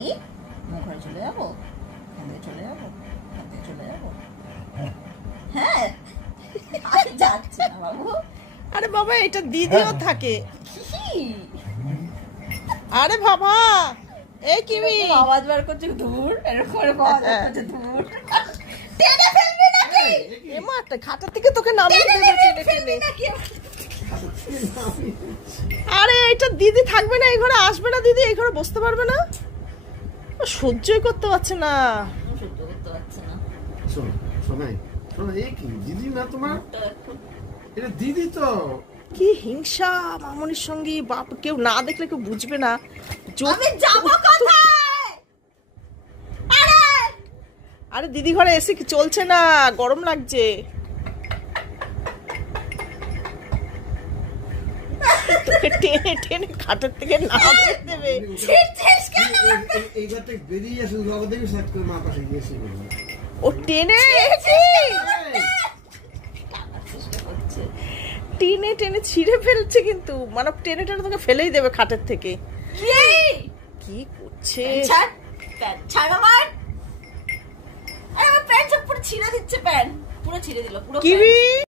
ঘরে চলে যাবো, চলে যাবো, চলে যাবো। হ্যাঁ যাচ্ছে না বাবু। আরে বাবা এটা দিদিও থাকে। আরে বাবা এই কিমি আওয়াজ বার করছে দূর, এরকম করে আওয়াজ করছে দূর। টেনে ফেলবি নাকি? এমা খাটার থেকে তোকে নামিয়ে দেবে টেনে টেনে। আরে এটা দিদি থাকবে না এই ঘরে, আসবে না দিদি, এই ঘরে বসতে পারবে না, সহ্যই করতে পারছে না। সহ্য করতে পারছে না। শোনো শোনাই শোনো, এই কি দিদি না তোমার? এটা দিদি তো। কি হিংসা মামনির সঙ্গে, বাপ কেউ না দেখলে কেউ বুঝবে না। আমি যাবো কোথায়? আরে আরে দিদি ঘরে এসে কি চলছে না, গরম লাগছে। তোকে টেনে টেনে খাটের থেকে নামিয়ে দেবে। এইবার থেকে বেরিয়ে আসে, বাবা দেখি সেট করে মা পাশে গিয়েছে। ও টেনে টেনে টেনে ছিঁড়ে ফেলছে, কিন্তু মানে টেনে টেনে তোকে ফেলেই দেবে খাটের থেকে। কি করছে? ছাড় আমার। আরে আমার প্যান্ট সব পুরো ছিঁড়ে দিচ্ছে, প্যান্ট পুরো ছিঁড়ে দিল পুরো। কিবি